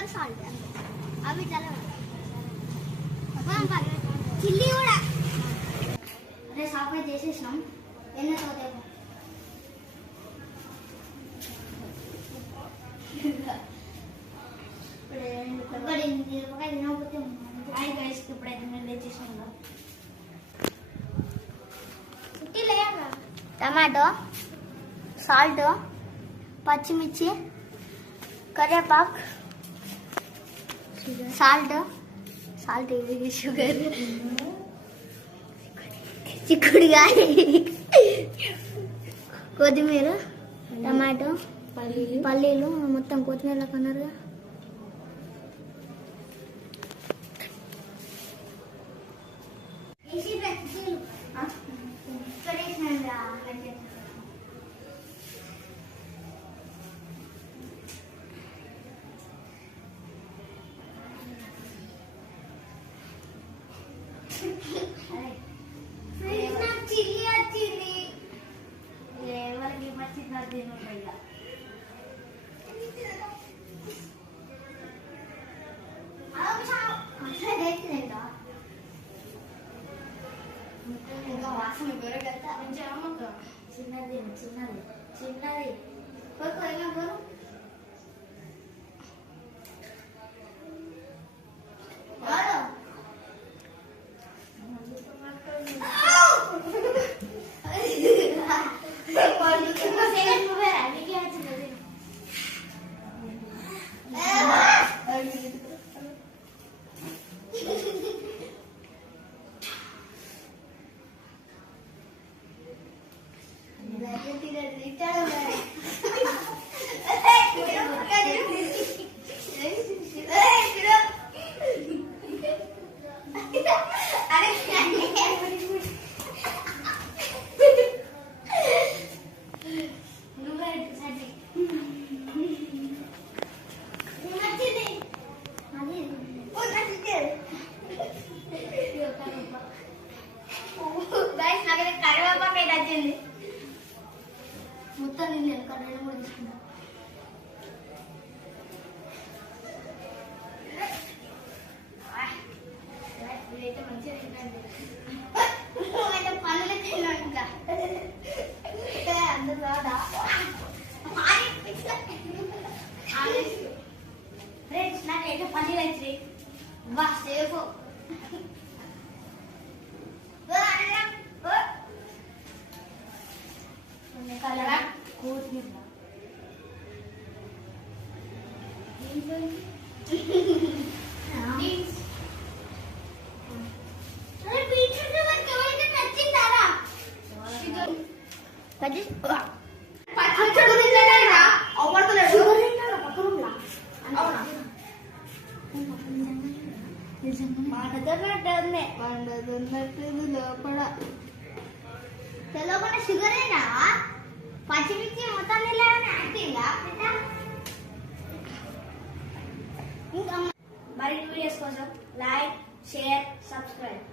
Sugar salt అవి చాలా chilli కూడా అదే సాఫ్ అయితే చేసేసినాం. ఎన్న తోటేమో టమాటో, సాల్ట్, పచ్చిమిర్చి, కరివేపాకు, సాల్ట్, షుగర్, చిక్కుడుకాయ, కొత్తిమీర, టమాటో, పల్లీలు మొత్తం కొత్తిమీర కన్నారుగా. చిన్నది మొత్తం నేను కర్రీలో కూడా తీసుకున్నా. ఇదైతే మంచిగా తింటాను. పనులు తిన్నా ఇంకా అందరు రాదా ఫ్రెండ్స్. నాకైతే పన్నీర్ వచ్చి బా సేఫ్. కలరా కూర్చుని లోపల తెలవకుండా షుగరేనా పచ్చిమిర్చి మొత్తం ఇంకా మరిన్ని వీడియోస్ కోసం లైక్, షేర్, సబ్స్క్రైబ్.